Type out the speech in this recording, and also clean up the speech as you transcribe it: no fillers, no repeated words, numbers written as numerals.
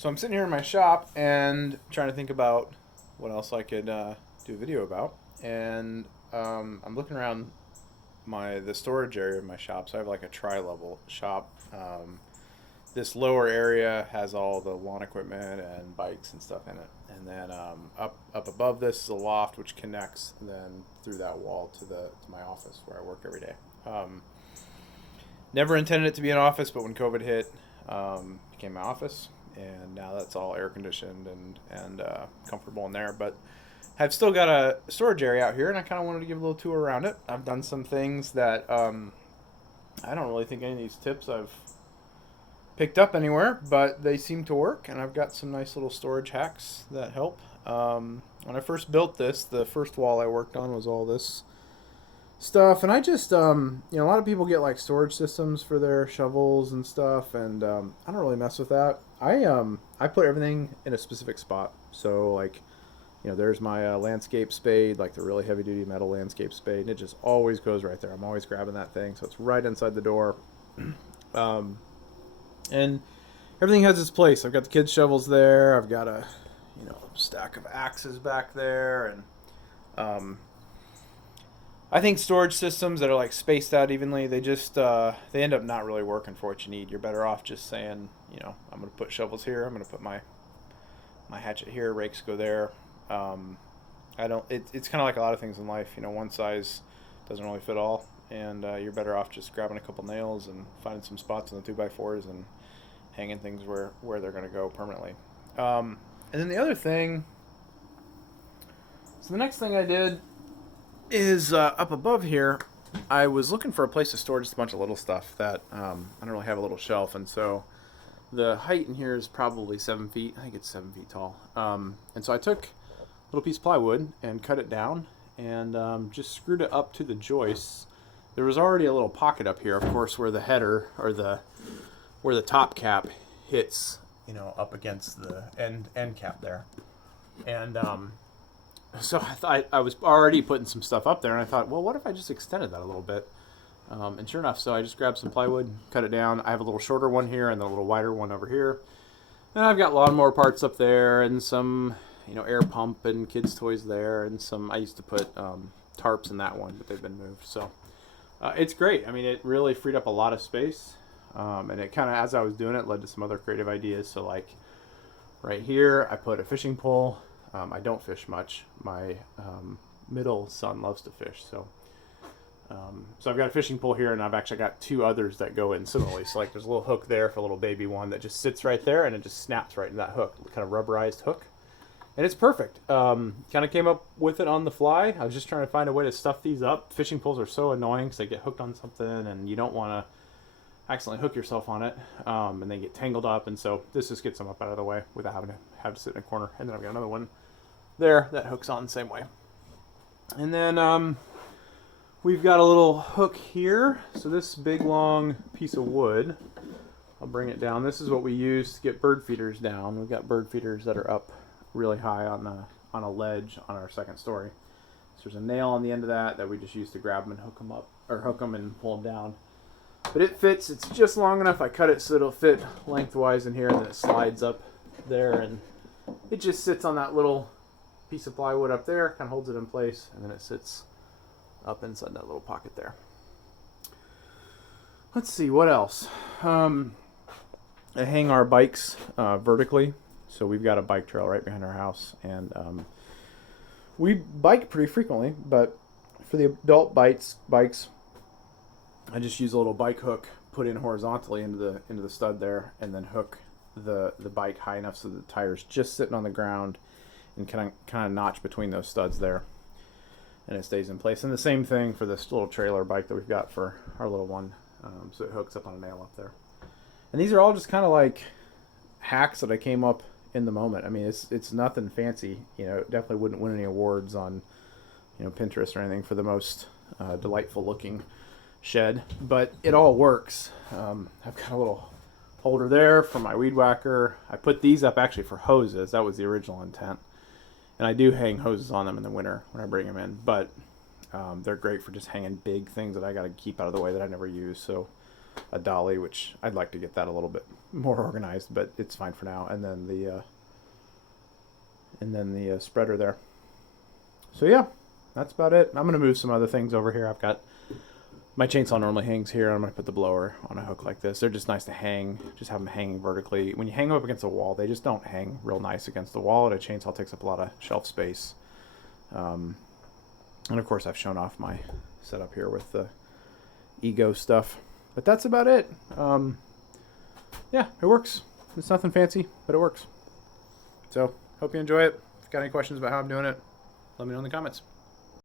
So I'm sitting here in my shop and trying to think about what else I could do a video about. And I'm looking around the storage area of my shop. So I have like a tri-level shop. This lower area has all the lawn equipment and bikes and stuff in it. And then up above this is a loft which connects then through that wall to my office where I work every day. Never intended it to be an office, but when COVID hit, became my office, and now that's all air conditioned and comfortable in there. But I've still got a storage area out here, and I kind of wanted to give a little tour around it. I've done some things that I don't really think any of these tips I've picked up anywhere, but they seem to work, and I've got some nice little storage hacks that help. When I first built this, the first wall I worked on was all this stuff, and I just a lot of people get like storage systems for their shovels and stuff, and I don't really mess with that. I put everything in a specific spot. So like, there's my landscape spade, like the really heavy duty metal landscape spade, and it just always goes right there. I'm always grabbing that thing, so it's right inside the door. And everything has its place. I've got the kids' shovels there. I've got a stack of axes back there, and I think storage systems that are like spaced out evenly, they end up not really working for what you need. You're better off just saying, I'm going to put shovels here. I'm going to put my hatchet here. Rakes go there. I don't. It's kind of like a lot of things in life. One size doesn't really fit all, and you're better off just grabbing a couple nails and finding some spots on the 2x4s and hanging things where they're going to go permanently. And then the other thing. So the next thing I did is up above here. I was looking for a place to store just a bunch of little stuff that I don't really have a little shelf, and so the height in here is probably 7 feet. I think it's 7 feet tall. And so I took a little piece of plywood and cut it down and just screwed it up to the joists. There was already a little pocket up here, of course, where the header or where the top cap hits, up against the end cap there. And so I thought I was already putting some stuff up there, and I thought, well, what if I just extended that a little bit? And sure enough, so I just grabbed some plywood, cut it down. I have a little shorter one here and then a little wider one over here. And I've got lawnmower parts up there and some, air pump and kids' toys there, and I used to put tarps in that one, but they've been moved. So it's great. I mean, it really freed up a lot of space. And it kind of, as I was doing it, led to some other creative ideas. So like right here, I put a fishing pole. I don't fish much. My middle son loves to fish, so I've got a fishing pole here, and I've actually got two others that go in similarly. So like there's a little hook there for a little baby one that just sits right there, and it just snaps right in that hook, kind of rubberized hook, and it's perfect. Kind of came up with it on the fly. I was just trying to find a way to stuff these up. Fishing poles are so annoying because they get hooked on something, and you don't want to accidentally hook yourself on it, and they get tangled up, and so this just gets them up out of the way without having to sit in a corner. And then I've got another one there that hooks on the same way. And then we've got a little hook here. So this big long piece of wood, I'll bring it down. This is what we use to get bird feeders down. We've got bird feeders that are up really high on a ledge on our second story. So there's a nail on the end of that we just use to grab them and hook them up, or hook them and pull them down. But it fits. It's just long enough. I cut it so it'll fit lengthwise in here, and then it slides up there, and it just sits on that little piece of plywood up there, kind of holds it in place, and then it sits up inside that little pocket there. Let's see, what else? I hang our bikes vertically, so we've got a bike trail right behind our house, and we bike pretty frequently, but for the adult bikes, I just use a little bike hook put in horizontally into the stud there, and then hook the bike high enough so the tire's just sitting on the ground and kind of notch between those studs there, and it stays in place. And the same thing for this little trailer bike that we've got for our little one, so it hooks up on a nail up there. And these are all just kind of like hacks that I came up in the moment. I mean, it's nothing fancy. It definitely wouldn't win any awards on Pinterest or anything for the most delightful looking shed, but it all works. I've got a little holder there for my weed whacker. I put these up actually for hoses. That was the original intent, and I do hang hoses on them in the winter when I bring them in, but they're great for just hanging big things that I got to keep out of the way that I never use. So a dolly, which I'd like to get that a little bit more organized, but it's fine for now. And then the spreader there. So yeah, that's about it. I'm gonna move some other things over here. I've got my chainsaw normally hangs here. I'm gonna put the blower on a hook like this. They're just nice to hang. Just have them hanging vertically. When you hang them up against a wall, they just don't hang real nice against the wall. And a chainsaw takes up a lot of shelf space. And of course, I've shown off my setup here with the Ego stuff. But that's about it. Yeah, it works. It's nothing fancy, but it works. So, hope you enjoy it. If you got any questions about how I'm doing it, let me know in the comments.